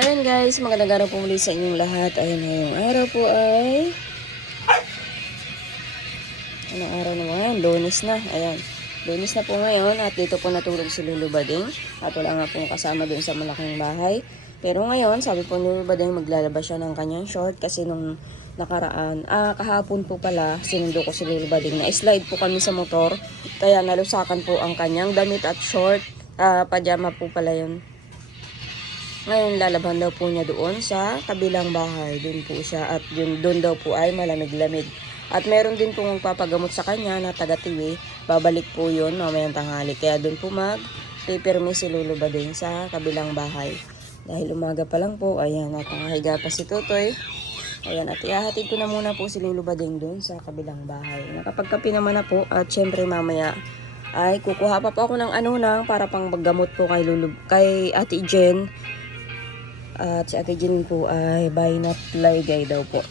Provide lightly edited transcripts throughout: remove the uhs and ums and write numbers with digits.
Ayan guys, magandang araw po muli sa inyong lahat. Ayan, ngayong araw po ay... Anong araw na ngayon? Lunes na. Ayan. Lunes na po ngayon at dito po natulog si Lulu Bading. At wala nga pong kasama doon sa malaking bahay. Pero ngayon, sabi po ni Lulu Bading maglalabas siya ng kanyang short kasi nung nakaraan, kahapon po pala, sinundo ko si Lulu Bading na slide po kami sa motor. Kaya nalusakan po ang kanyang damit at short. Pajama po pala yun. Ngayon lalaban daw po niya doon sa kabilang bahay. Doon po siya at doon daw po ay malamig-lamig. At meron din pong magpapagamot sa kanya na taga-tiwi. Babalik po yun mamayang tanghali. Kaya doon po mag-pipirmi si Lulu Bading sa kabilang bahay. Dahil umaga pa lang po, ayan, at nakahiga pa si Totoy. Ayan, at ihahatid ko na muna po si Lulu Bading doon sa kabilang bahay. Nakapagkapi naman na po at syempre mamaya ay kukuha pa po ako ng anunang para pang maggamot po kay Ate Jen. At si Ate Jen po ay Bainat Laygay daw po.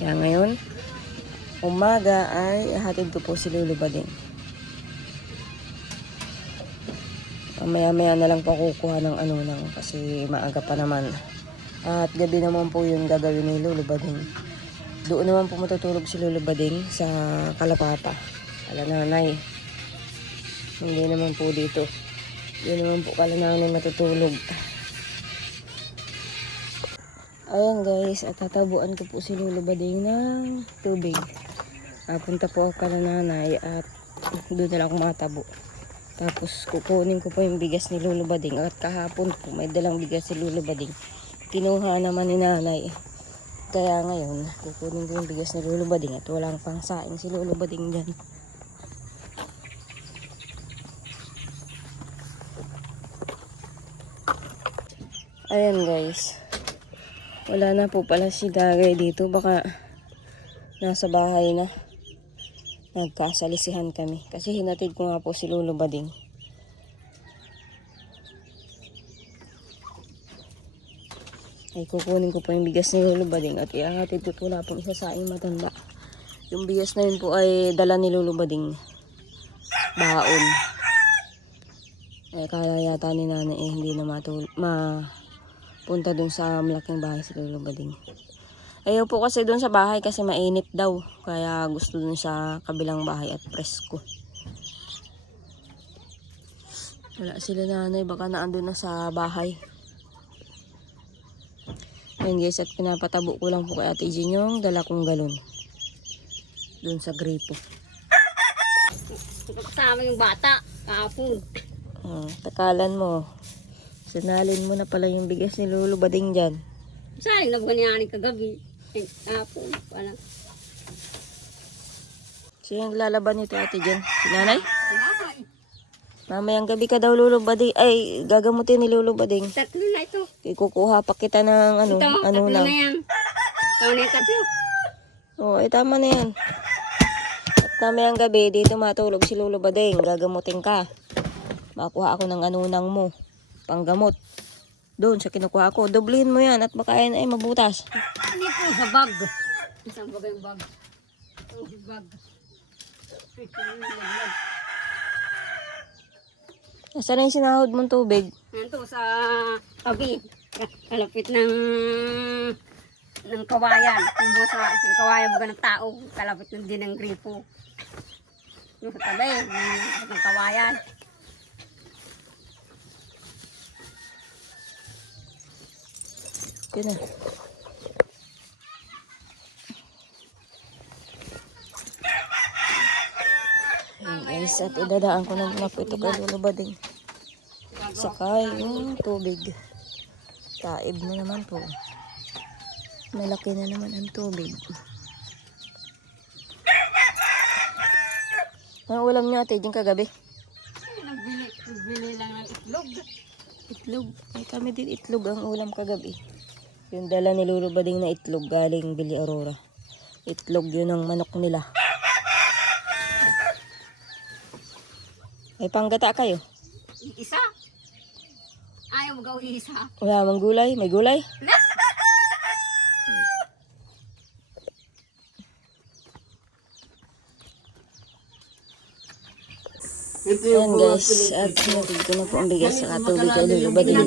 Kaya ngayon, umaga ay hatid ko po si Lulu Bading. Maya-maya na lang po kukuha ng anunang kasi maaga pa naman. At gabi naman po yung gagawin ni Lulu Bading. Doon naman po matutulog si Lulu Bading sa Kalapapa. Kala nanay. Hindi naman po dito. Doon naman po kala nanay matutulog. Ayan guys, at tatabuan ko po si Lulu Bading ng tubig. Punta po ako kala nanay at doon na lang ako matabo. Tapos kukunin ko po yung bigas ni Lulu Bading. At kahapon po may dalang bigas si Lulu Bading. Kinuha naman ni nanay. Kaya ngayon, kukunin ko yung bigas ni Lulu Bading at walang pangsaing si Lulu Bading dyan. Ayan guys. Wala na po pala si Dagay dito. Baka nasa bahay na. Nagkasalisihan kami. Kasi hinatid ko nga po si Lulu Bading. Ay kukunin ko po yung bigas ni Lulu Bading. At iangatid ko po na po isa sa aing matanda. Yung bigas na yun po ay dala ni Lulu Bading. Baon. Kaya yata ni nanay hindi na punta dun sa malaking bahay si Lulu Bading. Ayaw po kasi dun sa bahay kasi mainit daw. Kaya gusto dun sa kabilang bahay at presko. Wala sila nanay. Baka naandun na sa bahay. Ayun guys, at pinapatabo ko lang po kay Ate Jen yung dala kong galon. Dun sa gripo. Kasama yung bata. Kapon. Takalan mo. Sinalin mo na pala yung bigas ni Lulu Bading dyan. Saan na bukan yan kagabi? Kapon. Wala. Sino yung lalaban nito Ate Jen? Si nanay? Mamayang gabi ka daw Lulu Bading. Ay, gagamutin ni Lulu Bading. Tatlo na ito. Kukuha pa kita ng Ito, tatlo na yan. Ito na yung tatlo. Oo, ay tama na yan. At mamayang gabi, dito matulog si Lulu Bading. Gagamutin ka. Makuha ako ng anunang mo. Panggamot. Doon sa kinukuha ko. Doblehin mo yan at baka ay mabutas. Hindi po sa bag. Isang bag yung bag. Bag. Nasaan na yung sinahod mong tubig? Nandito sa tabi. Kalapit ng kawayan. Yung kawayan baga ng tao. Kalapit ng din ng gripo. Yung sa tabi. Ng kawayan. Yun na. Guys, at idadaan ko na muna po ito kay Lulu Bading. Saka yung tubig. Taib na naman po. Malaki na naman ang tubig. Ang ulam niyo Ate Jen kagabi? Nagbili lang ng itlog. Itlog. Ay kami din itlog ang ulam kagabi. Yung dala ni Lulu Bading na itlog galing Billy Aurora. Itlog yun ang manok nila. Ay panggata kayo? Isa? Ayaw magaw isa. Wala mang gulay? May gulay? Ayan guys, at hinatid ko na po ang bigas sa katubig kay Lulu Bading.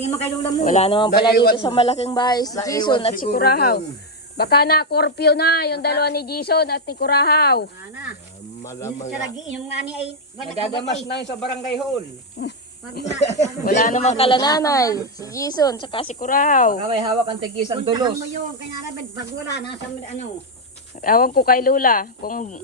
Tingin mo kay Lula mo. Wala naman pala Naiwan- dito sa malaking bahay si Jason at si siguro Kurahaw. doon. Baka na Corpio na yung dalawa ni Jason at ni Kurahaw. Ana. Malamang Siya lagi inom nga ni ay. Nagagamas na yun sa barangay hall. Wala namang kalananay. Si Jason saka si Kurahaw. Baka may hawak ang tigisang Puntahan dulos. mo yun. Kaya narabad. Pag wala. Nasa ano. Awan ko kay Lula kung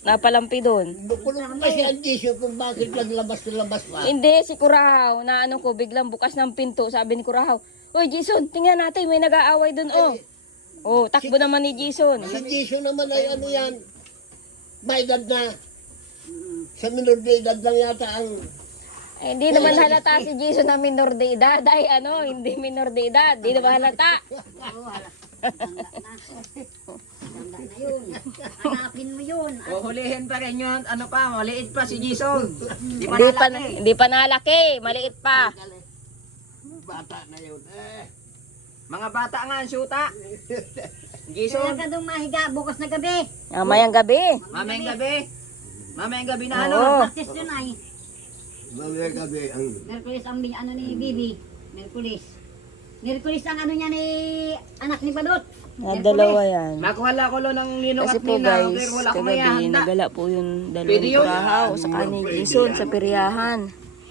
napalampi doon. Bukulong kasi ang issue kung bakit naglabas pa. Hindi, si Kurahaw, na ano ko, biglang bukas ng pinto, sabi ni Kurahaw, "Uy, Jason, tingnan natin, may nag-aaway doon, oh." Oh, takbo naman ni Jason. Si Jason naman ay ano yan, may edad na. Sa minor de edad lang yata ang... Eh, hindi naman halata si Jason na minor de edad. Ay, ano, hindi minor de edad. Hindi naman halata. Oo, hala. Tanda na yun. Hanapin mo yun. O hulihin pa rin yun. Ano pa, maliit pa si Jason. Di pa Hindi pa, nalaki. hindi pa nalaki, maliit pa. Bata na yun. Mga bata nga ang syuta. Kaya Jason, ka doon mahiga bukas na gabi. Mamayang gabi. mamayang gabi. Mamayang gabi na ano. Oo. Martes yun ay. Mamaya gabi ang... Merkulis ang ano ni Bibi. Merkulis. Merkulis ang ano niya ni anak ni Balot. Na dalawa yan. Makuhala ko lo ng ninong Kasi at po ninang. guys, Pero wala akong kagabi, mayahanda. nagala po yung Pwede dalawang yun? Kurahaw sa ni Jason sa Periyahan.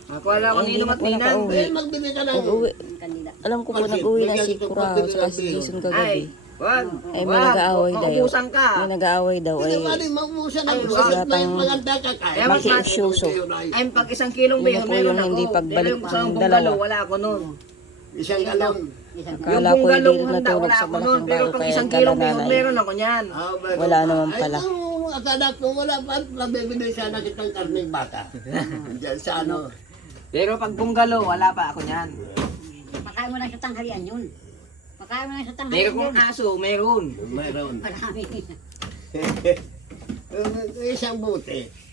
Makuhala ko Hindi ninong na at po ninang. nakauwi. magbibig ka ng... Nag-uwi. Ang kanila. Alam ko po nag-uwi na si Kurahaw sa si Jason kagabi. Ay, wag. Ay, may nag-aaway daw. Maubusan ka. May nag-aaway daw ay Hindi maubusan Ay, ang wag. may maganda ka kaya. Kaya mas makiusyoso. Ay, pag isang kilong Yun na bayo, po meron yung ako. hindi pagbalik Pero yung isang ng bungalo, dalawa. wala ako nun. Isang galon. Akala Yung ko hindi bungalo rin handa, natulog wala sa ako nun. malaking Pero bago pag kaya isang kilong bayo, nanay. meron ako niyan. Meron. Wala naman pala. Ay, kung akala ko wala pa, nabibigay sana kitang karning bata. Diyan sa ano. Pero pag bungalo, wala pa ako niyan. Pakain mo lang sa tanghalian yun. Pakain mo lang sa Pero tanghalian kung yun. aso, meron. Mayroon. Marami. Isang buti.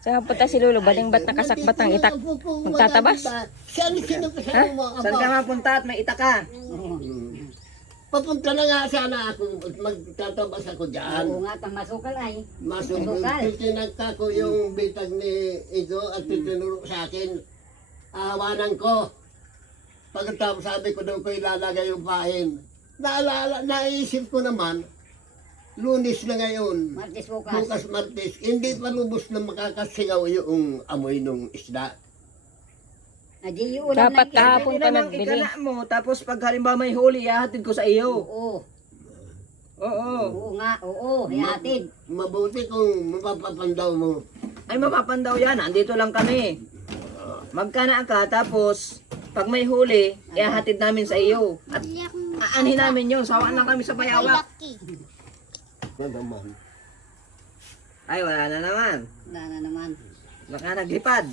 Saan punta si Lolo? Baling ba't nakasakbat ng itak? Magtatabas? Saan sino ka sa mga Saan ka mapunta at may itaka? Papunta na nga sana ako, magtatabas ako dyan. Oo nga, pang masukal ay. Masubog, tinagka ko yung bitag ni Igo at tinuro sa akin. Ahawanan ko. Pagkatapos sabi ko daw ko ilalagay yung pahin. Naisip ko naman, Lunes na ngayon. Martes bukas. Bukas Martes, hindi pa lubos na makakasingaw yung amoy ng isda. Adi yung ulam Dapat na kahapon Pwede pa namang nagbili. ikala mo, tapos pag halimbawa may huli, ihahatid ko sa iyo. Oo. Oo. Oo nga, oo. Hayatid. Mabuti kung mapapapandaw mo. Ay, mapapandaw yan. Andito lang kami. Magkana ka, tapos pag may huli, ihahatid namin sa iyo. At aanhin namin yun. Sawaan lang kami sa payawak. Na naman. Ay, wala na naman. Wala na naman. Baka naglipad.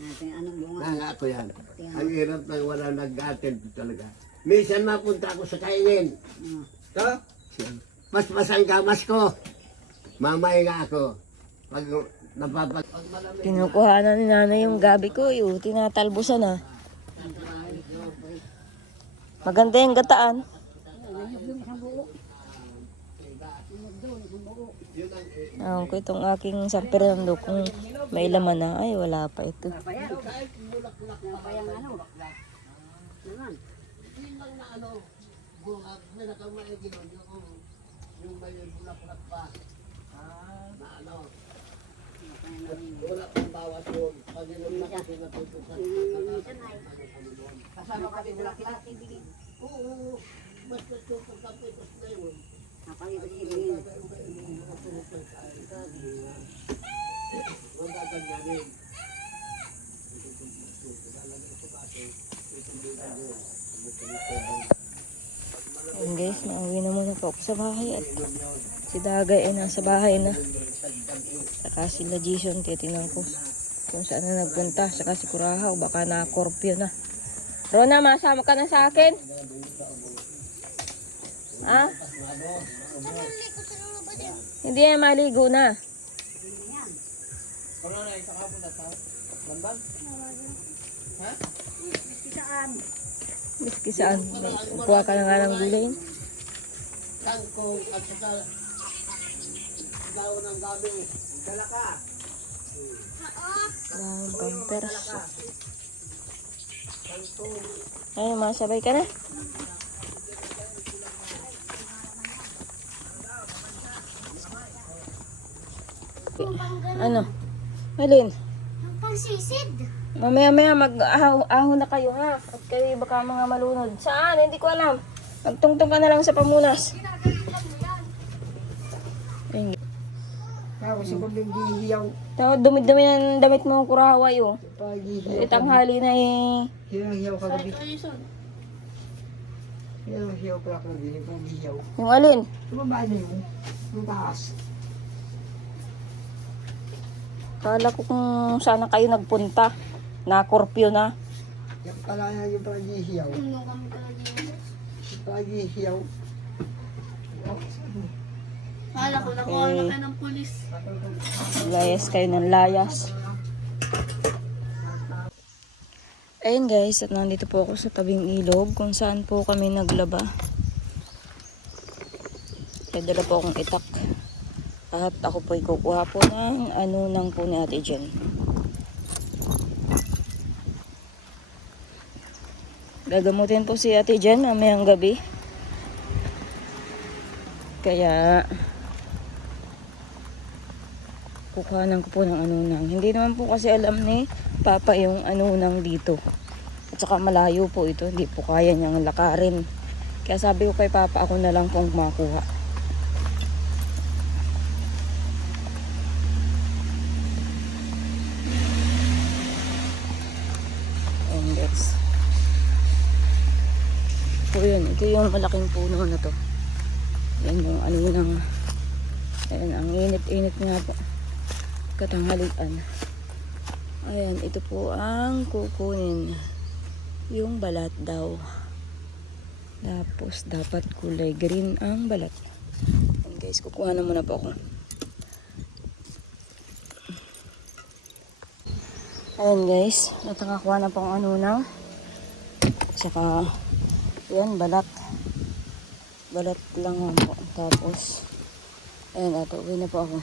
Natin anong bunga. Nga ako yan. Ang hirap na wala nag-attend talaga. Minsan mapunta ako sa kaingin. Ito? Mas masang gamas ko. Mamay nga ako. Pag napapag... Pag malamig. Kinukuha na ni nanay yung gabi ko. Yung tinatalbusan na. Maganda yung gataan. Ewan ko itong aking San Fernando kung may laman na. Ay, wala pa ito. Papaya. Papaya nga ano. Naman. Yun lang na ano, buhag, may nakamaigin yung may bulak-bulak pa. Na ano, wala pang bawas yun. Pag yun ang pinatutukan. Kasama ka din bulak kita. Oo, basta tutukan kapitos na yun. Napangibig-ibigin. Huwag gaganyanin. Ayun guys, nauwi na muna po ako sa bahay at si Dagay ay nasa bahay na. Saka sila Jason, titignan ko kung saan na nagpunta. Saka si Kurahaw, baka na-corpio na. Rona, masama ka na sa akin? Ha? Hindi yan, maligo na. Biski saan? Kuha ka na nga ng gulay. Kangkong at saka daon ng gabi. Dala ka. Pampers. Ay, masabay ka na. Ano? Alin? Ang pansisid. Mamaya-maya mag-aho na kayo ha. At kayo baka mga malunod. Saan? Hindi ko alam. Magtungtong ka na lang sa pamunas. Ayun. Ako si Kumbing Gihiyaw. Dumi-dumi ng damit mo, kuraway oh. Pagihiyaw. Tanghali na eh. Hiyaw kagabi. Hiyaw pala kagabi. Pagihiyaw. Yung alin? Tumabay na yun. Yung taas. Kala ko kung sana kayo nagpunta. Na-curfew na. Yan pala yung pagihiyaw. Pagihiyaw. Kala ko nakuha na kayo ng pulis. Layas kayo ng layas. Ayun guys, at nandito po ako sa tabing ilog kung saan po kami naglaba. Kaya dala po akong itak. At ako po kukuha po ng nang po ni Ate Jen. Gagamutin po si Ate Jen mamayang gabi. Kaya kukuhanan ko po ng nang. Hindi naman po kasi alam ni Papa yung nang dito. At saka malayo po ito. Hindi po kaya niyang lakarin. Kaya sabi ko kay Papa, ako na lang pong makuha. And that's po yun. Ito yung malaking puno na to. Yan yung nang. Ayan, ang init-init nga po. Katanghalian. Ayan, ito po ang kukunin. Yung balat daw. Tapos, dapat kulay green ang balat. Ayan guys, kukuha na muna po ako. Ayan guys, natakakuha na pong nang. Saka, yan, balat. Balat lang nga po. Tapos, ayan, uwi na po ako.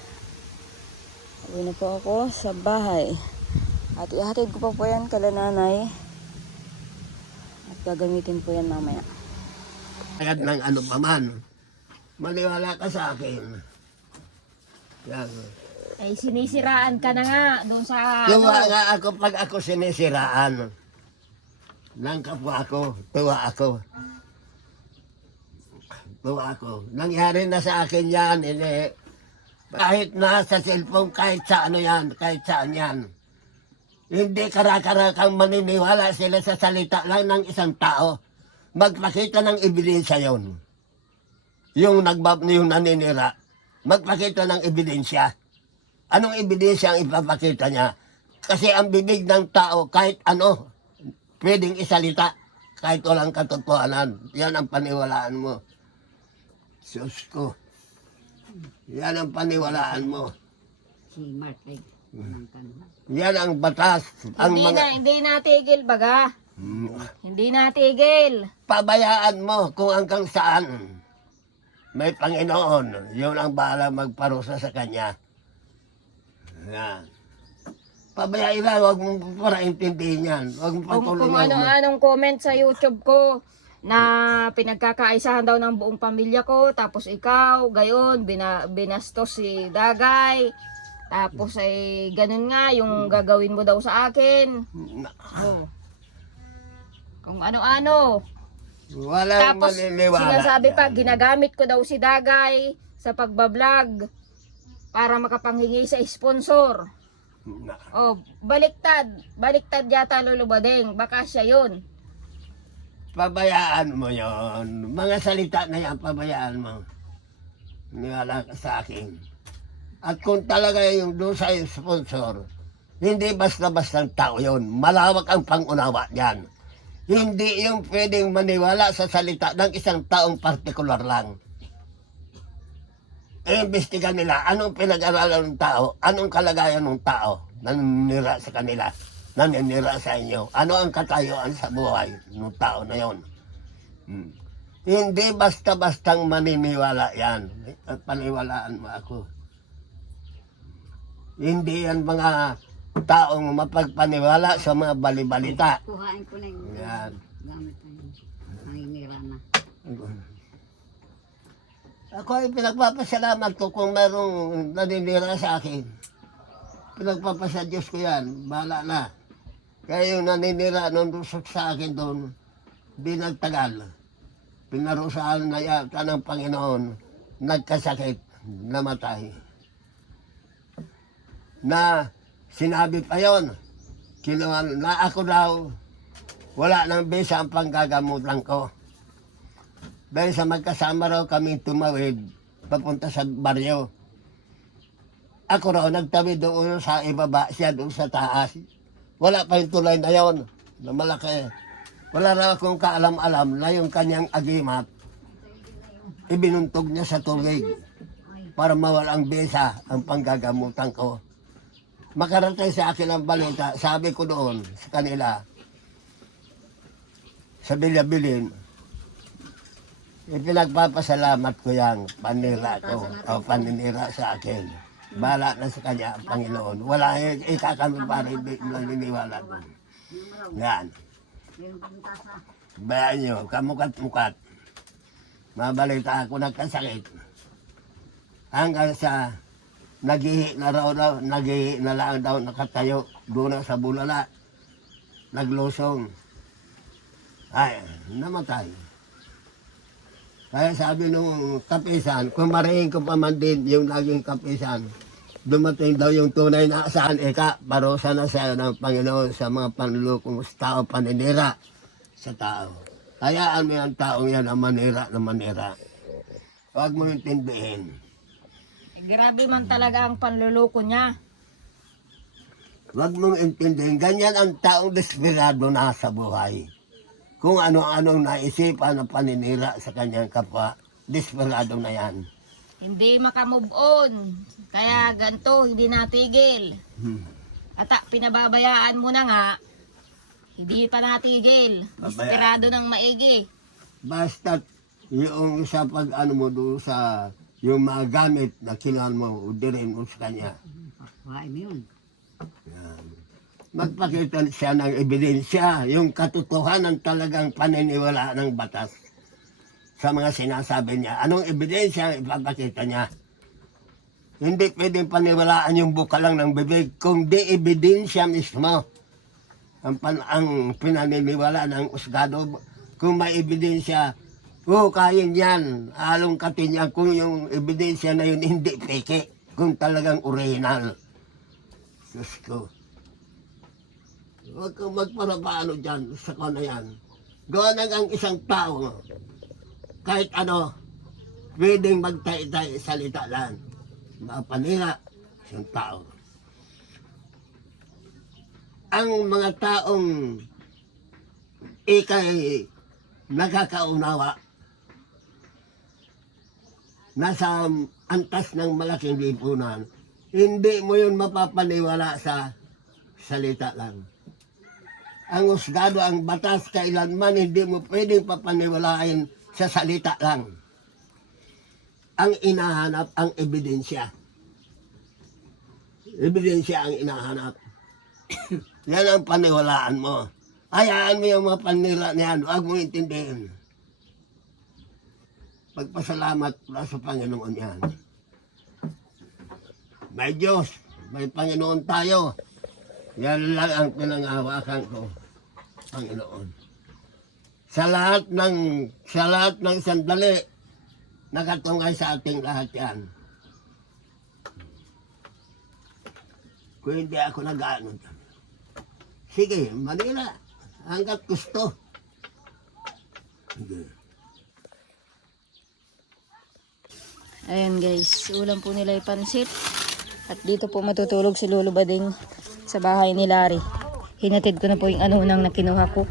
Uwi na po ako sa bahay. At ihatid ko pa po yan kala nanay. At gagamitin po yan mamaya. Kaya ng ano pa man, maniwala ka sa akin. Yan. Ay, sinisiraan ka na nga doon sa Tuwa nga ako pag ako sinisiraan. Nang kapwa ako, tuwa ako. Tuwa ako. Nangyari na sa akin yan, ini. Kahit na sa cellphone, kahit sa yan, kahit saan yan. Hindi kara-kang maniniwala sila sa salita lang ng isang tao. Magpakita ng ebidensya yon. Yung naninira, magpakita ng ebidensya. Anong ebidensya ang ipapakita niya? Kasi ang bibig ng tao, kahit pwedeng isalita, kahit walang katotohanan. Yan ang paniwalaan mo. Diyos ko. Yan ang paniwalaan mo. si Mark ay Yan ang batas. Ang hindi natigil baga. Hmm. Hindi natigil. Pabayaan mo kung hanggang saan may Panginoon. Yun ang bahala magparusa sa Kanya. Yan. Pabayaan lang, huwag mong para intindihin yan. Huwag mong Kung patuloy mo. ano-anong comment sa YouTube ko na pinagkakaisahan daw ng buong pamilya ko, tapos ikaw, gayon, binastos si Dagay, tapos ay ganun nga yung gagawin mo daw sa akin. Oh. Kung ano-ano. Walang Tapos maniniwala. sinasabi pa, yan. ginagamit ko daw si Dagay sa pagbablog para makapanghingi sa sponsor. Oh, baliktad yata Lolo Badeng, baka siya yun. Pabayaan mo yon. Mga salita na yan, pabayaan mo. Niwala ka sa akin. At kung talaga yung doon sa sponsor, hindi basta-bastang tao yon. Malawak ang pangunawa niyan. Hindi yung pwedeng maniwala sa salita ng isang taong partikular lang. Iimbestigan nila anong pinag-aralan ng tao, anong kalagayan ng tao na nanira sa kanila, naninira sa inyo. Ano ang katayuan sa buhay ng tao na yon. Hindi basta-bastang maniniwala yan. At paniwalaan mo ako. Hindi yan mga taong mapagpaniwala sa mga balibalita. Kuhain ko na yung Yan. gamit na yun. Nanginira na. Ako ay pinagpapasalamat ko kung merong naninira sa akin. Pinagpapasa Diyos ko yan, bahala na. Kaya yung naninira nung rusok sa akin doon, di nagtagal. Pinarusahan na yata ng Panginoon, nagkasakit, namatay. Na sinabi pa yon, na ako daw, wala nang bisa ang panggagamutan ko. Dahil sa magkasama raw kami tumawid, papunta sa baryo. Ako raw nagtawid doon sa ibaba, siya doon sa taas. Wala pa yung tulay na yon, na malaki. Wala raw akong kaalam-alam na yung kanyang agimat, ibinuntog niya sa tubig para mawalang bisa ang panggagamutan ko. Makarating sa akin ang balita, sabi ko doon sa kanila, sa Bilyabilin, ipinagpapasalamat ko yung panira ko, o paninira sa akin. Bala na sa kanya ang Panginoon. Wala ikakami para hindi naniniwala doon. Yan. Bayan nyo, kamukat-mukat. Mabalita ako nagkasakit. Hanggang sa naghihi na lang daw nakatayo doon sa bulala. Naglusong. Ay, namatay. Kaya sabi nung kapisan, kung marihin ko pa man din yung naging kapisan, dumating daw yung tunay na saan ika, parusa na sa ng Panginoon sa mga panlulukong tao, paninira sa tao. Hayaan mo yung taong yan na manira na manira. Huwag mo intindihin. Grabe man talaga ang panluloko niya. Huwag mong intindihin. Ganyan ang taong desperado na sa buhay. Kung ano-anong naisipan na paninira sa kanyang kapwa, desperado na yan. Hindi makamove on. Kaya ganito, hindi natigil. At pinababayaan mo na nga, hindi pa natigil. Desperado ng maigi. Basta yung sa pag ano mo doon sa yung mga gamit na kinuha mo, udirin mo sa kanya. Kuhain mo yun. Magpakita siya ng ebidensya, yung katotohanan talagang paniniwala ng batas sa mga sinasabi niya. Anong ebidensya ang ipapakita niya? Hindi pwedeng paniwalaan yung buka lang ng bibig, kung di ebidensya mismo ang pinaniniwala ng usgado. Kung may ebidensya, kain yan, alongkatin niya kung yung ebidensya na yun hindi peke, kung talagang original. Diyos ko. Huwag kang magparapaano dyan sa kona yan. Gawa na ang isang tao, kahit ano, pwedeng magtay-tay salita lang. Mapanira isang tao. Ang mga taong ikay nakakaunawa, nasa antas ng malaking lipunan, hindi mo yun mapapaniwala sa salita lang. Ang husgado, ang batas, kailanman hindi mo pwedeng papaniwalain sa salita lang. Ang inahanap, ang ebidensya. Ebidensya ang inahanap. Yan ang paniwalaan mo. Hayaan mo yung mga panira niyan, huwag mo intindihin. Pagpasalamat pula sa Panginoon yan. May Diyos, may Panginoon tayo. Yan lang ang pinangawakan ko, Panginoon. Sa lahat ng sandali, nakatungay sa ating lahat yan. Kung hindi ako nag-ano, sige, Manila, hanggat gusto. Sige. Ayan guys, ulam po nila ay pansit. At dito po matutulog si Lolo Bading sa bahay ni Larry. Hinatid ko na po yung unang na kinuha ko.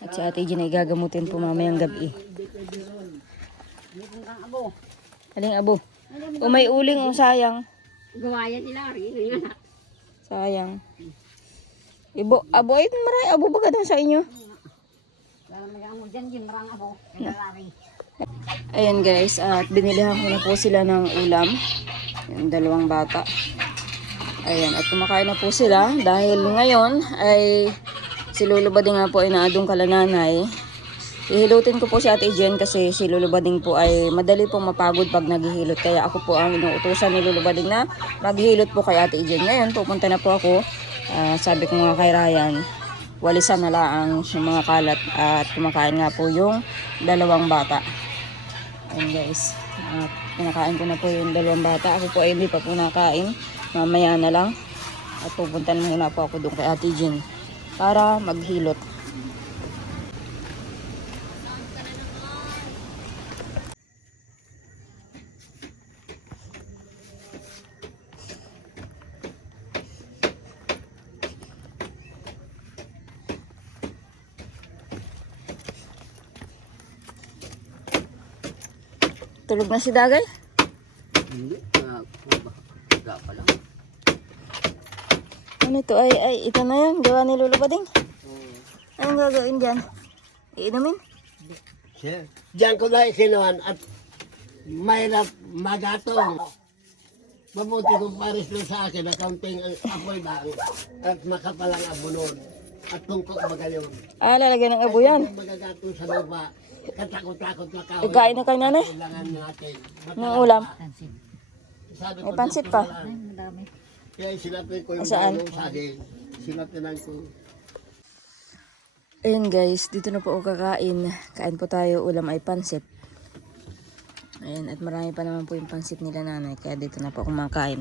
At si Ate Jean ay gagamutin po mamayang gabi. Aling abo. O may uling o sayang. Gawayan ni Larry. Sayang. Abo ay maray abo baga daw sa inyo. Ayan guys, at binilihan ko na po sila ng ulam. Yung dalawang bata. Ayan, at kumakain na po sila dahil ngayon ay si Lolo Bading nga po ay naadong kalananay. Ihilutin ko po si Ate Jen kasi si Lolo Bading po ay madali pong mapagod pag naghihilot. Kaya ako po ang inuutusan ni Lolo Bading na maghihilot po kay Ate Jen. Ngayon, pupunta na po ako. Sabi ko nga kay Ryan, walisan na lang yung mga kalat at kumakain nga po yung dalawang bata. Ayan guys, kinakain ko na po yung dalawang bata. Ako po ay hindi pa po nakain. Mamaya na lang. At pupunta na muna po ako doon kay Ate Jen para maghilot. Tulog na si Dagay? Hindi, higa pa lang. Ano ito? Ay, ito na yan. Gawa ni Lolo Bading. Anong gagawin dyan? Iinumin? Diyan ko na isinuhan at mahirap magatong. Mabuti kung pares lang sa akin na kaunting apoy ba at makapalang abunod at tungkok magayon. Lalagyan ng abo yan. Magagatong sa lupa, katakot-takot na kahoy. Ikain na kayo nanay? Kailangan natin. Ng ulam? Sabi ko, May pansit pa. Madami. kaya sinapin ko yung Saan? bagong saging. Sinapinan ko. Ayun guys, dito na po ako kakain. Kain po tayo, ulam ay pansit. Ayan, at marami pa naman po yung pansit nila nanay. Kaya dito na po ako kumakain.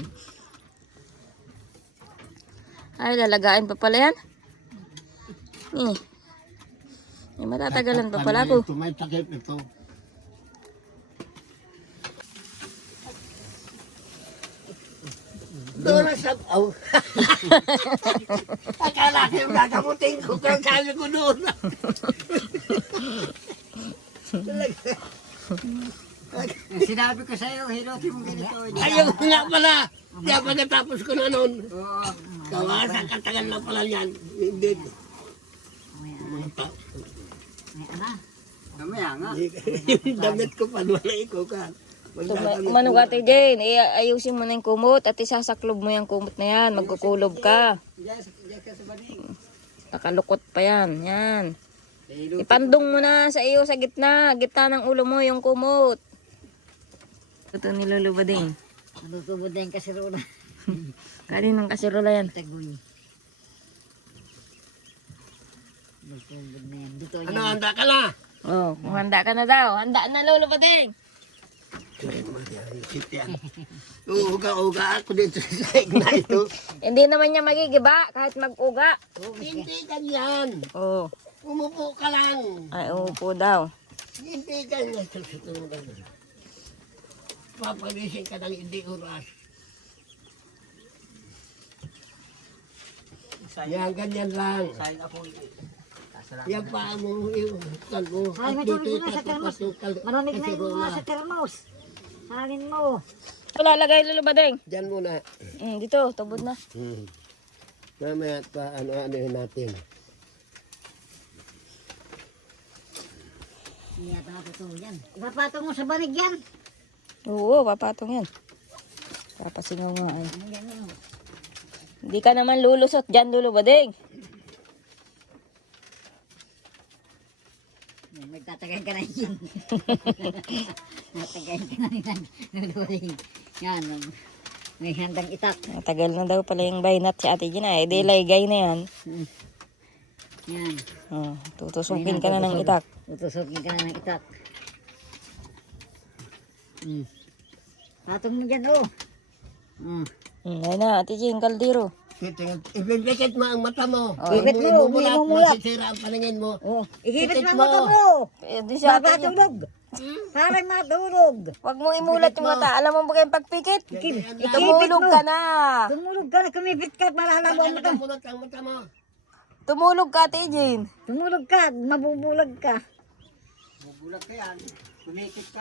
Ay, lalagain pa pala yan. Ay, matatagalan pa pala ako. Ito, may takip ito. Doon na sa... Oh. Akala ko yung gagamutin ko. Pero sabi ko doon na. Sinabi ko sa'yo, hilotin mo ganito. Ayaw ko nga pala. Kaya pagkatapos ko na noon. Kawasan, katagal na pala yan. Hindi. May ana. Mamaya nga. Yung damit ko pa, wala ikaw ka. Umano ka Ate Jane, ayusin mo na yung kumot at isasaklob mo yung kumot na yan. Magkukulob ka. Kakalukot pa yan. Yan. Ipandong mo na sa iyo sa gitna. Gitna ng ulo mo yung kumot. Ito ni Lolo Bading. Matutubod na yung kasirola. Kaninong kasirola yan? Tagoy. Matutubod na yan. Dito Ano, yan. handa ka na? Oh, kung handa ka na daw. Handa na Lolo Bading. Uga-uga ako dito sa na ito. Hindi naman niya magigiba kahit mag-uga. Hindi ganyan. Oh, Umupo ka lang. ay upo daw. Hindi ganyan. Papagising ka ng hindi oras. Yan, ganyan lang. Yan pa mo, yung kan mo. Ay, may tubig na sa termos. Maramig na yung mga sa termos. Hangin mo. Lalagay Lolo Bading. Diyan muna. Dito, tubod na. Mamaya pa ano yun natin. Hindi yata matutubod yan. Ipapatong mo sa banig yan. Oo, papatong yan. Papasingaw nga ay. Yan o. Hindi ka naman lulusot dyan Lolo Bading. Magtatagay ka na yun. Natagay ka na yan. Nululing. Yan. May handang itak. Matagal na daw pala yung baynat si Ate Gina. Eh, di laygay na yan. Yan. Oh, tutusukin ka na ng itak. Tutusukin ka na ng itak. Patong mo dyan, oh. Ayun na, Ate Jing, kaldero. Ibibikit mo ang mata mo. Ibibit mo, Imulat, imulat. masisira ang paningin mo. Oh, ihipit Ikit mo ang mata mo. Di si Ate Jing. Matulog. Parang matulog. Huwag mong imulat yung mata. Alam mo ba kayong pagpikit? Ikipit Tumulog mo. ka na. Tumulog ka na, kumipit ka para halabo ang mata. Pagkakamulat ang mata mo. Tumulog ka, Ate Jing. Tumulog ka, mabubulag ka.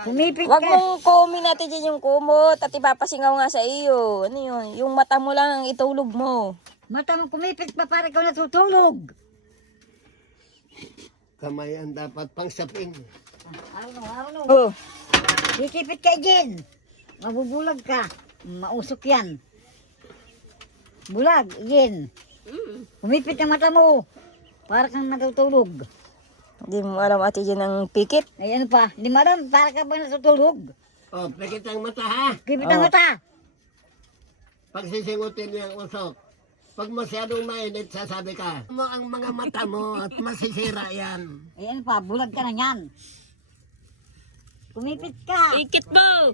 Kumipit Huwag ka. mong kumin Ate Jing yung kumot at ipapasingaw nga sa iyo. Ano yun? Yung mata mo lang ang itulog mo. Mata mo kumipit pa para ikaw natutulog. Kamay ang dapat pang sapin. Araw-araw. Oh. Hikipit ka dyan. Mabubulag ka. Mausok yan. Bulag, again. Umipit ang mata mo. Para kang natutulog. Hindi mo alam ate dyan ang pikit. Ay ano pa, hindi mo alam, para ka ba natutulog? Oh, pikit ang mata ha. Kipit ang mata. Pag sisingutin niya ang usok. Pag masyadong mainit, sasabi ka, mo ang mga mata mo at masisira yan. Ay ano pa, bulag ka na yan. Kumipit ka. Pikit mo!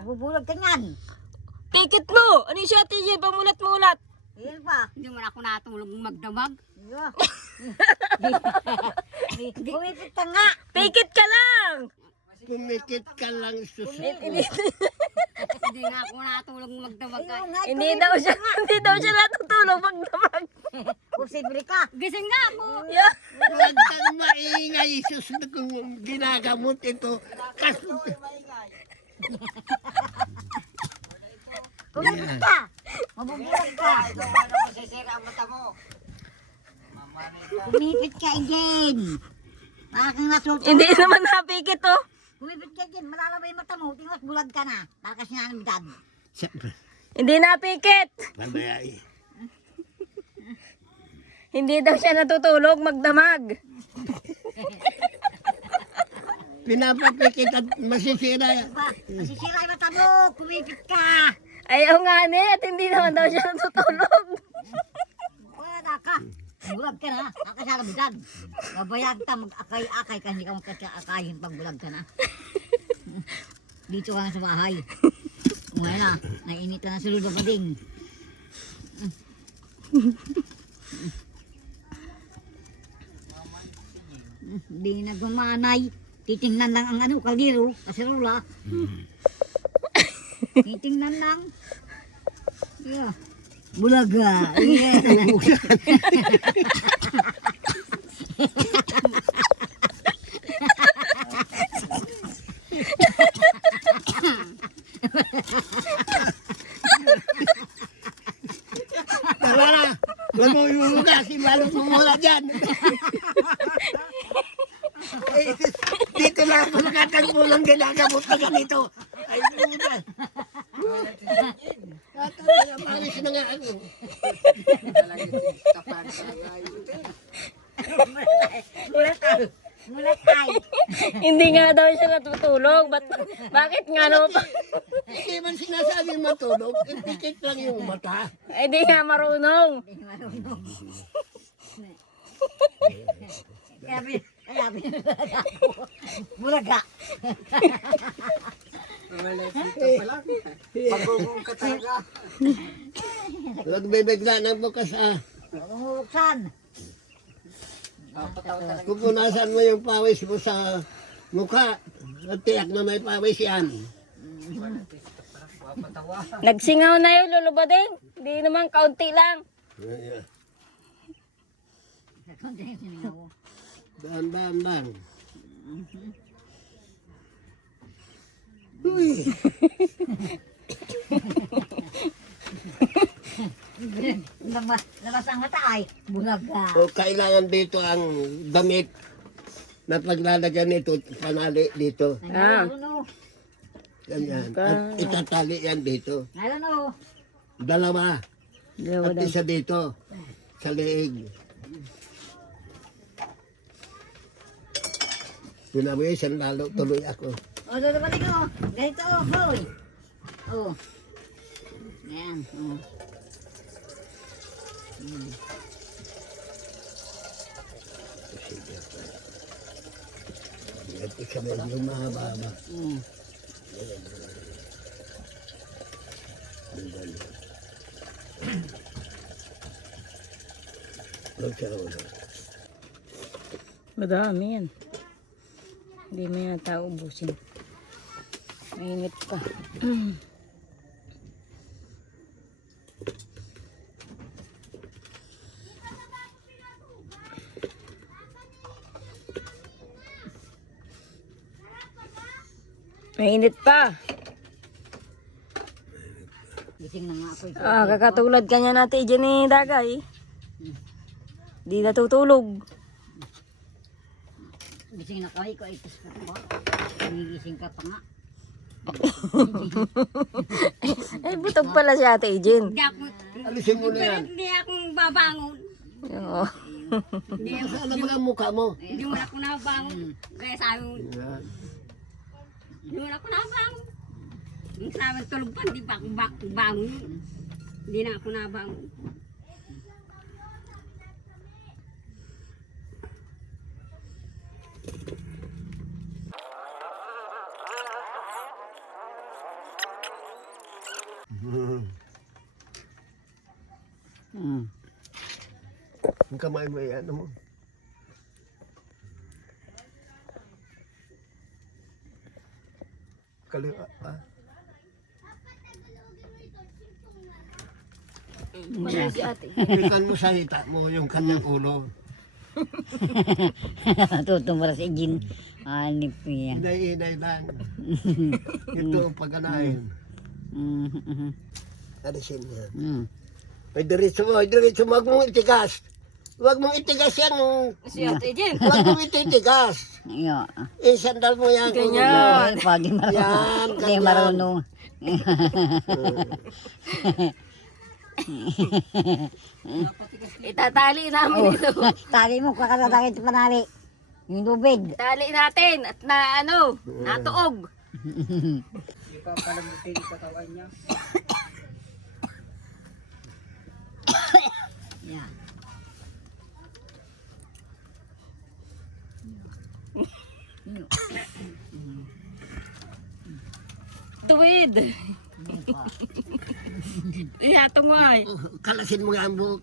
Mabubulag ka yan. Pikit mo! Ano yung siya ate dyan? Pamulat-mulat! Ay ano pa. Hindi mo na ako natulog magdamag. Yeah. Kumipit ka nga. Pikit ka lang! Pumikit ka lang susunod. Hindi na ako natulog magdamag. Ayun nga, Hindi daw siya natutulog magdamag. posible ka. Gising nga ako. Yeah. Huwag kang maingay, susunod kung ginagamot ito. Kumipit ka. Mabubulag ka. Kumipit ka again. Para kang natutulog. Hindi naman napikit oh. Kumipit ka again. Malalabay mata mo. Tingos bulag ka na. Para kasi nanamdad. Hindi napikit. Pabayay. Hindi daw siya natutulog magdamag. Pinapapikit at masisira. Masisira yung mata mo. Kumipit ka. Ayaw nga ni at hindi naman daw siya natutulog. Wala ka. Bulag ka na. Akasala mo dyan. Babayag ka. Mag-akay-akay ka. Hindi ka magkakaakayin pag bulag ka na. Dito ka na sa bahay. Ngayon na. Nainit na sa lulo pa din. Hindi nagmamanay. Titingnan lang ang ano, kaldero, kaserula. Titingnan lang. Yeah. Bulaga. Yeah. Tama na. Mabuyo ka si Balot mumula dyan. Eh, dito na ako nakatagpo ng ginagamot na ganito. Ay, puta. Tatala, paris na nga ako. Mulat tayo. Hindi nga daw siya natutulog. Bakit nga no? Hindi man sinasabing matulog, ipikit lang yung mata. Hindi nga marunong. Kaya binulaga ako. Bulaga. Huwag bibigla ng bukas Buksan. Pupunasan mo yung pawis mo sa mukha. At tiyak na may pawis yan. Nagsingaw na yun, lulubading. Hindi naman, kaunti lang. Daan. Uy. Labas ang mata ay bulaga. O kailangan dito ang damit na paglalagyan nito, panali dito. Ano? Ganyan. At itatali yan dito. Ano? Dalawa. Dalawa At daw. isa dito. Sa leeg. Pinawisan lalo tuloy ako. O, lulubalik ko. Ganito, hoy. O. Yan. O. At isa medyo mahaba. Madami yan. Hindi mo yata ubusin. Mainit pa. Mainit pa. Gising na nga ako. Kakatulad ka niya natin dyan ni Dagay. Di natutulog. Gising na kaway ko. Itis pa ko. Nagigising ka pa nga. Ay, butog pala si Ate Ijin. Hindi ako, Alisin mo na yan. hindi akong babangon. Oo. Saan na mga mukha mo? Hindi mo na ako nabangon. Kaya sabi mo, Yan. hindi mo na ako nabangon. Yung sabi, tulog pa, hindi pa ako bangon. Hindi na ako nabangon. Ang kamay mo yan, ano mo? Kaliwa, ah. Si Ate. Ikan mo sa hita mo yung kanyang ulo. Tutumura si Jin. Anip niya. Inay-inay lang. Ito ang paganahin. Alisin yan. Ay, diretso mo, huwag mong itigas. Huwag mong itigas yan. Si Ate Ijin. Huwag mong itigas. Iyo. Isandal mo yan. Ganyan. Pag di marunong. Yan, Hindi ganyan. marunong. Itatali namin ito. Tali mo, kakatagit sa panali. Yung tubig. Tali natin at na ano, natuog. Yan. Tuwid. Ihatong mo ay. Kalasin mo nga ang buhok.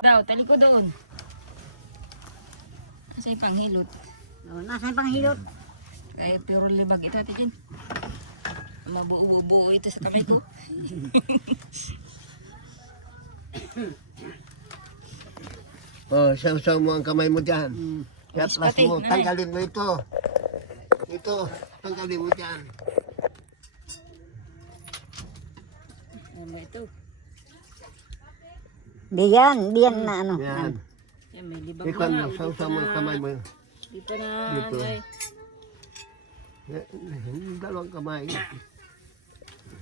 Daw, tali ko doon. Kasi panghilot. Oh, nasaan pang hilot? Kaya puro libag ito, Ate Jen. Mabuo-buo ito sa kamay ko. Oh, saw mo ang kamay mo dyan. Kaya plus Pati, mo, nanay. tanggalin mo ito. Ito, tanggalin mo dyan. Ano ba ito? Di yan na ano. Yan. Yan, may libag Ikaw na. mo, saw mo ang kamay mo. Di pa na. Dito. Ay, Dalawang kamay.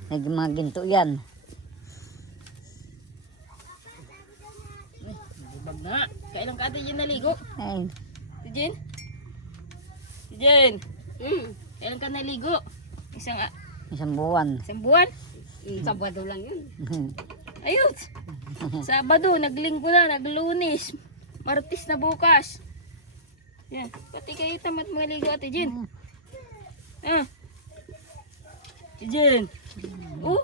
Mga ginto yan. libag na. Kailan ka Ate Jen naligo? Ay, Ate Jen? Ate Jen? Kailan ka naligo? isang buwan. Isang buwan? Sabado lang yun. Ayun. Sabado, naglinggo na, naglunis. Martis na bukas. Yan. Pati kayo tamad maligo, Ate Jen. Ah. Ate Jen. Oh.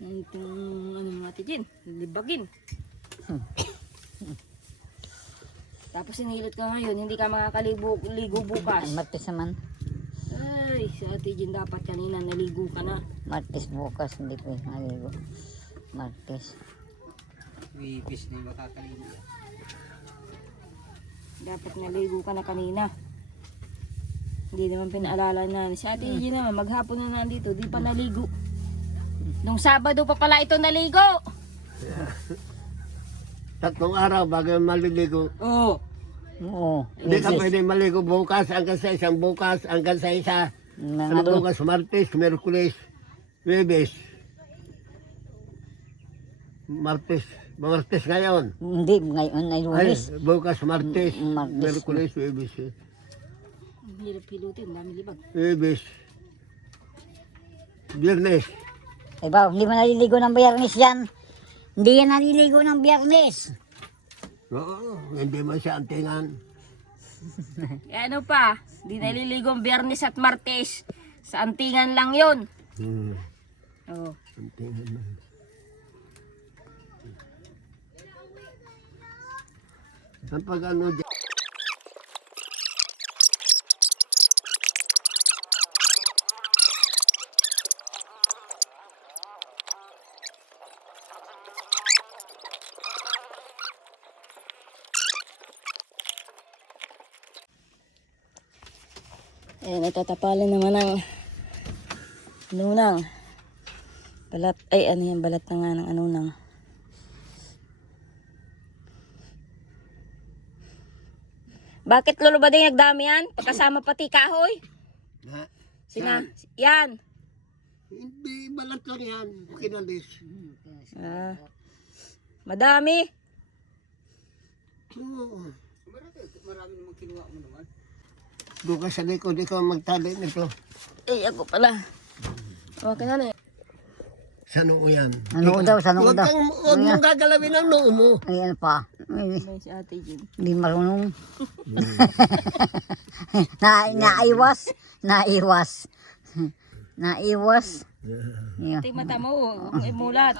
Itong ano mga Ate Jen, libagin. Tapos sinilot ka ngayon, hindi ka makakaligo bukas. Martes naman. Ay, si Ate Jen dapat kanina naligo ka na. Martes bukas, hindi ko naligo. Martes. Dapat naligo ka na kanina. Hindi naman pinaalala na. Si Ate Jen naman, maghapon na nandito, di pa naligo. Nung Sabado pa pala ito naligo. 3 araw bago maliligo. Oo. Oo. Hindi ka pwede maligo bukas hanggang sa isang bukas, hanggang sa isa. Ano Mga bukas? Martes, Merkulis, Webes. Martes ngayon. Hindi, ngayon ay Ay, lunes. bukas Martes, Martes. Merkulis, Webes. Ang hirap pilutin, dami libag. Webes. Biyernes. Ay ba, hindi mo naliligo ng biyernes yan. Hindi yan naliligo ng biyernes. Oo, hindi mo siya antingan. Eh ano pa, di naliligong Biyernes at Martes. Sa antingan lang yun. Oo. Antingan lang. Ang pag ano dyan. Eh, natatapalan naman ang Nunang. Balat, ay ano yan, balat na nga ng anunang. Bakit Lolo Bading nagdami yan? Pagkasama pati kahoy? Ha? Sina? Yan. Hindi, balat lang yan. Kinalis. Ah. Madami. Oo. Doon ka sa likod, ikaw magtali nito. Eh, ako pala. Okay na na. Sa noo yan. Ano daw, sa noo Huwag daw. huwag mong gagalawin ang noo mo. Ayan pa. Ay, May si Ate Jean. hindi marunong. Naiwas. Naiwas. Naiwas. Yeah. Ate, mata mo. Huwag mo imulat.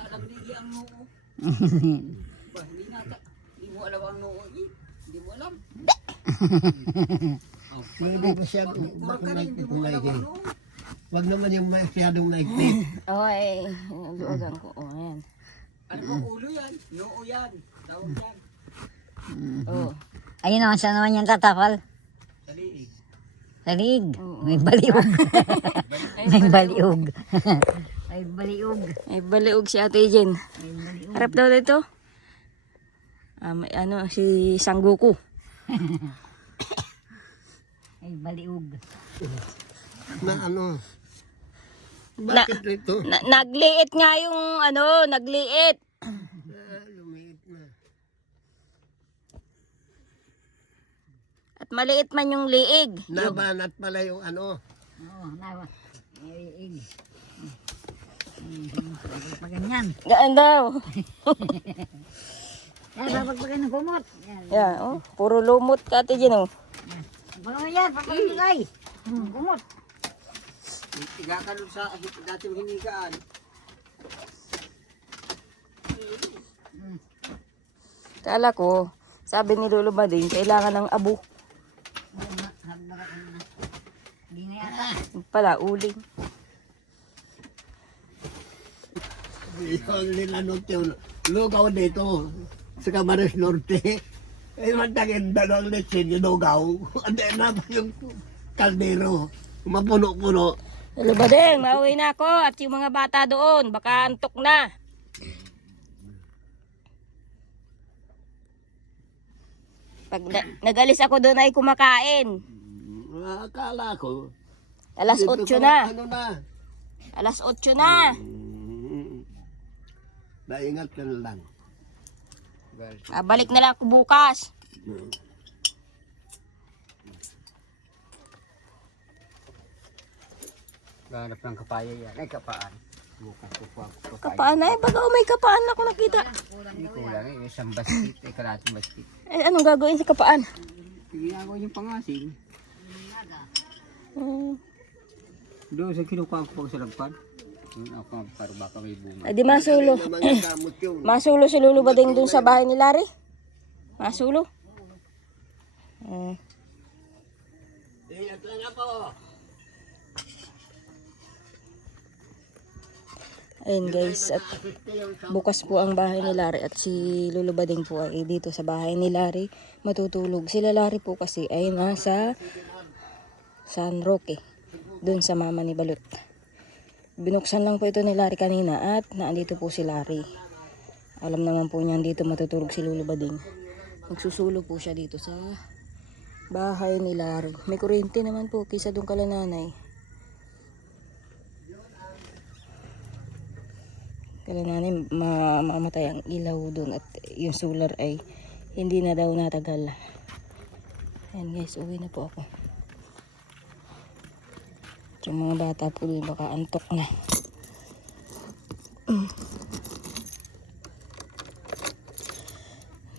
Hindi masyadong naigit. Huwag naman yung masyadong naigit. Okay. Luwagan ko. O, ayan. Ano ba ulo yan? Noo yan. Tawag yan. Oh. Ayun naman, saan naman yung tatapal? Sa liig. Sa liig. May baliog. May baliog. May baliog. May baliog si Ate Jean. May baliog. Harap daw dito. May ano, si Sanggoku. May baliog. Na ano? Bakit ito? Nagliit nga yung ano, nagliit. Lumiit na. At maliit man yung liig. Nabanat pala yung ano. Oo, nawa. May baliog. Pa ganyan. Gaan daw. Yan, papagpagay ng kumot. Yan. Yan, oh. Puro lumot ka Ate Jean, oh. Pagpagay yan, papagpagay. Kumot. Tiga ka doon sa dating hinigaan. Kala ko, sabi ni Lolo Bading, kailangan ng abo. Oo nga, sabi na ka na. Hindi na yata. Yung pala, uling. Yung nilanot yung lugaw dito sa Camarines Norte. Eh, matagin dalawang litsin yung lugaw. Ande na pa yung kaldero. Mapuno-puno. Lolo Bading, mauwi na ako at yung mga bata doon, baka antok na. Pag nagalis ako doon ay kumakain. Akala ko. Alas dito 8 ko, na. Ano na? Alas 8 na. Naingat ka na lang. Balik na lang ako bukas. Ganap ng kapaya yan. Ay, kapaan. Bukas kukuha ko kapaya. Kapaan na eh, baga may kapaan ako nakita. Hindi kulang eh. Isang basket. Eh, kalating basket. Eh, anong gagawin sa kapaan? Ginagawa yung pangasing. Hmm. Doon sa kinukuha ko sa lagpan. Yung ako para baka may bunga. Ay di masulo. Mga gamot yun. Masulo si Lolo Bading dun sa bahay ni Larry. Masulo. Ingat lang ako. Ayun guys, at bukas po ang bahay ni Larry at si Lolo Bading po ay dito sa bahay ni Larry matutulog. Sila Larry po kasi ay nasa San Roque, dun sa mama ni Balot. Binuksan lang po ito ni Larry kanina at naandito po si Larry. Alam naman po niya dito matutulog si Lolo Bading. Magsusulo po siya dito sa bahay ni Larry. May kuryente naman po kaysa dun kala nanay. Kala nanay mamatay ang ilaw dun at yung solar ay hindi na daw natagal. Ayan guys, uwi na po ako. Yung mga bata po dun baka antok na.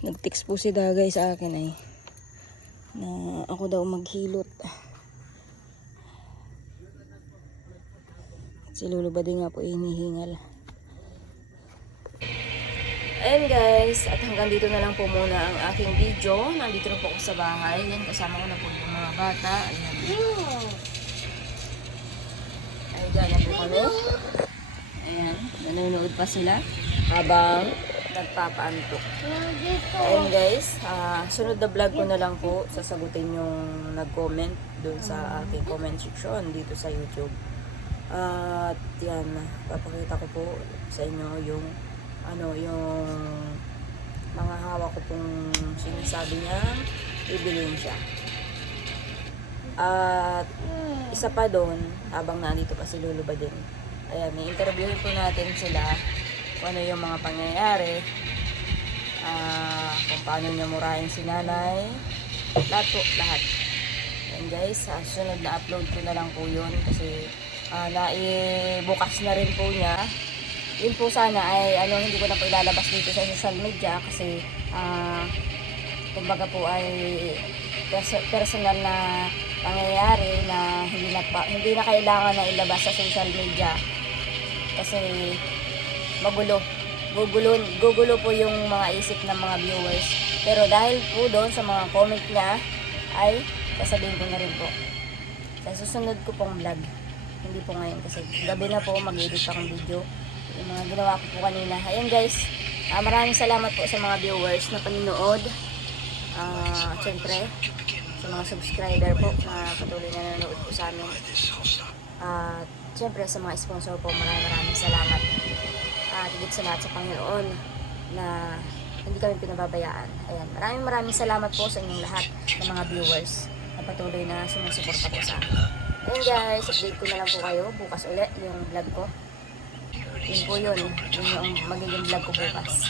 Nag-text po si Dagay sa akin ay na ako daw maghilot. Si Lolo Bading nga po hinihingal. Ayun guys, at hanggang dito na lang po muna ang aking video. Nandito na po ako sa bahay. Yan, kasama ko na po yung mga bata. Ayan. Ay, dyan na po kami. Ayan, nanonood pa sila habang nagpapaantok. Ayun guys, sunod na vlog ko na lang po sasagutin yung nag-comment doon sa aking comment section dito sa YouTube. At yan, papakita ko po sa inyo yung yung mga hawak ko pong sinasabi niya bibilhin siya. At isa pa doon, habang nandito pa si Lolo Bading, ayan, i-interviewin po natin sila kung ano yung mga pangyayari, kung paano niya murahin si nanay, lahat po, lahat. Ayan guys, sunod na upload ko na lang po yun kasi naibukas na rin po niya. Yun po sana ay hindi ko na po ilalabas dito sa social media kasi kumbaga po ay personal na pangyayari na hindi na kailangan na ilabas sa social media kasi gugulo po yung mga isip ng mga viewers. Pero dahil po doon sa mga comment niya ay sasabihin ko na rin po sa susunod ko pong vlog. Hindi po ngayon kasi gabi na po mag-edit akong video. Yung mga ginawa ko po kanina. Ayan guys, maraming salamat po sa mga viewers na paninood. Siyempre, sa mga subscriber po na patuloy na nanonood po sa amin. At siyempre sa mga sponsor po, maraming salamat. At higit sa lahat sa Panginoon na hindi kami pinababayaan. Ayan, maraming salamat po sa inyong lahat ng mga viewers na patuloy na sumusuporta po sa amin. Ayan guys, update ko na lang po kayo bukas ulit yung vlog ko. Yun po yun yung magiging vlog ko bukas.